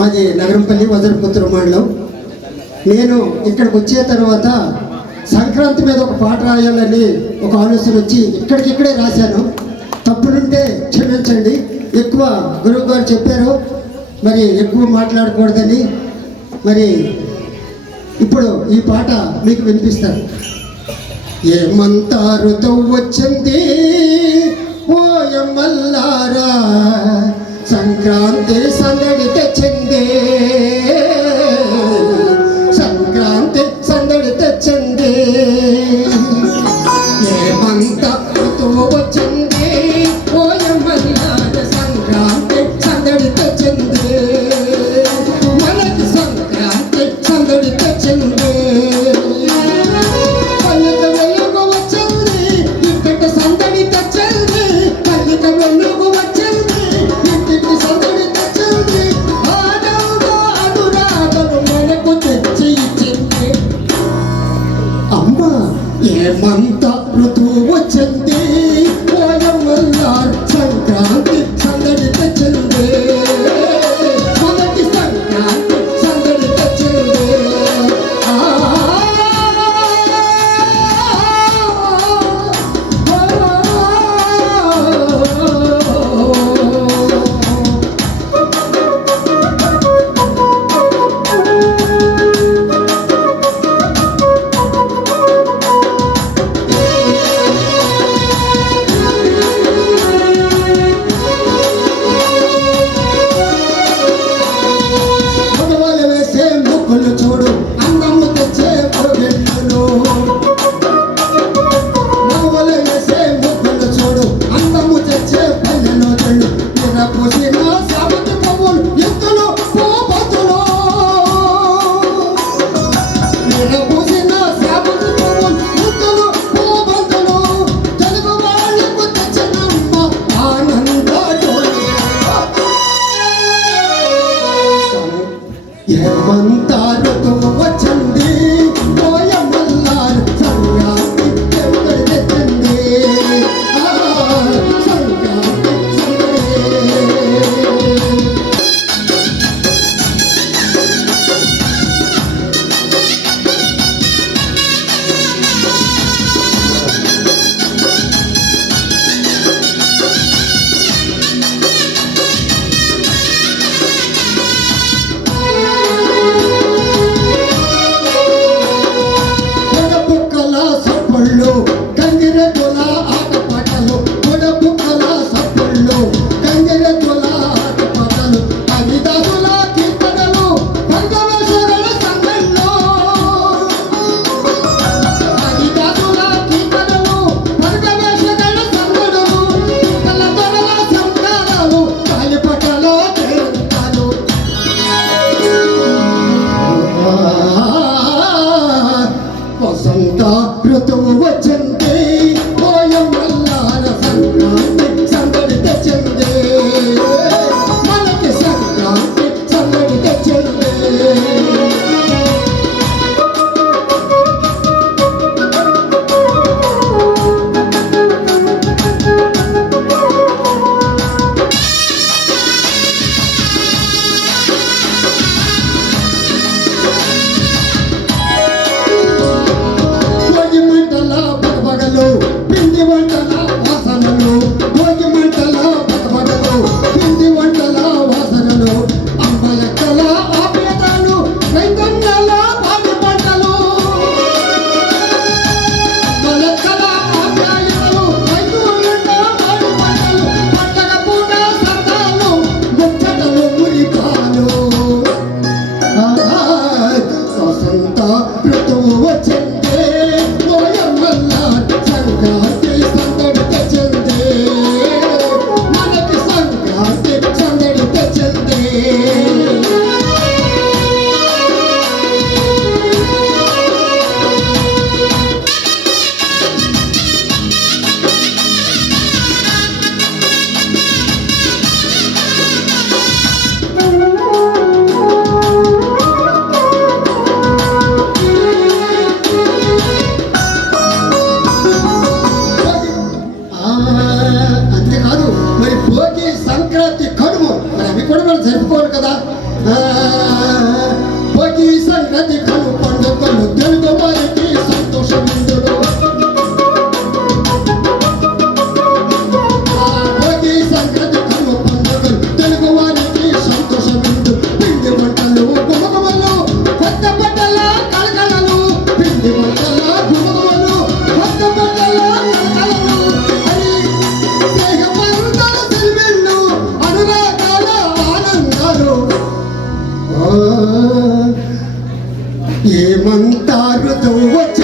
మాది నగరంపల్లి వజరపుత్ర మండలం. నేను ఇక్కడికి వచ్చే తర్వాత సంక్రాంతి మీద ఒక పాట రాయాలని ఒక ఆలోచన వచ్చి ఇక్కడికిక్కడే రాశాను. తప్పులుంటే క్షమించండి. ఎక్కువ గురువు గారు చెప్పారు మరి ఎక్కువ మాట్లాడకూడదని. మరి ఇప్పుడు ఈ పాట మీకు వినిపిస్తాను. ఏమంతా ఋతువు వచ్చింది ఓయమ్మల్లారా, సంక్రాంతి సందడి తెచ్చింది, సంక్రాంతి సందడి తెచ్చింది. ఏమంతా ఋతువు వచ్చింది ఓయమ్మల్లారా, సంక్రాంతి సందడి తెచ్చింది, మనకి సంక్రాంతి సందడి తెచ్చింది. ఏమంత ఋతువు వచ్చింది ఓయమ్మల్లారా, సంక్రాంతి సందడి తెచ్చింది, మొదటి సంక్రాంతి సందడి తెచ్చింది. చూడు అందము తెచ్చే పొగెట్టును, నవ్వులు వేసే ముగ్గులు చూడు అందము తెచ్చే పల్లెలో చెడు, పూసిన సామతి పువ్వులు ఎత్తులు పోబతులు, పూసిన సామతి పువ్వులు ఎత్తులు పోబతులు, తెలుగు వాళ్ళకు తెచ్చినమ్మ ఆనందాలు. ఏమంతా ఋతువు వచ్చింది ఓయమ్మల్లారా, సంక్రాంతి సందడి తెచ్చింది, సంక్రాంతి గంగిరెద్దుల ఆటపాటలు, బుడబుక్కల సప్పుళ్ళు, గంగిరెద్దుల ఆటపాటలు, హరిదాసుల కీర్తనలు, బంధవేశ్వరుల సంగళ్ళు, హరిదాసుల కీర్తనలు, బంధవేశ్వరుల సంగళ్ళు, పిక్కల దొరల సంకారాలు, కాలిపటల చేరుతాలు. వసంత ఋతువు వచ్చింది ఓయమ్మల్లారా, సంక్రాంతి సందడి తెచ్చింది, మనకి సంక్రాంతి సందడి తెచ్చింది. పిండి వంటల వాసనలు, భోగి మంటల బతబడలు, పిండి వంటల వాసనలు, అమ్మలక్కల ఆప్యాయతలు, రైతన్నల పాడి పంటలు, అమ్మలక్కల ఆప్యాయతలు, రైతుల పాడి పంటలు, పండగ పూట సత్తాలు, ముచ్చటలు మురిపాలు. వసంత ఋతువు వచ్చింది ఓయమ్మల్లారా, సంక్రాంతి సందడి తెచ్చింది, మనకి సంక్రాంతి సందడి తెచ్చింది. బంతి బట్టల గుమగుమలు కొత్త బట్టల కలకలలు అని స్నేహపరుతల సెల్వెళ్ళు అనురాగాల ఆనందాలు ఏమంటారు వచ్చి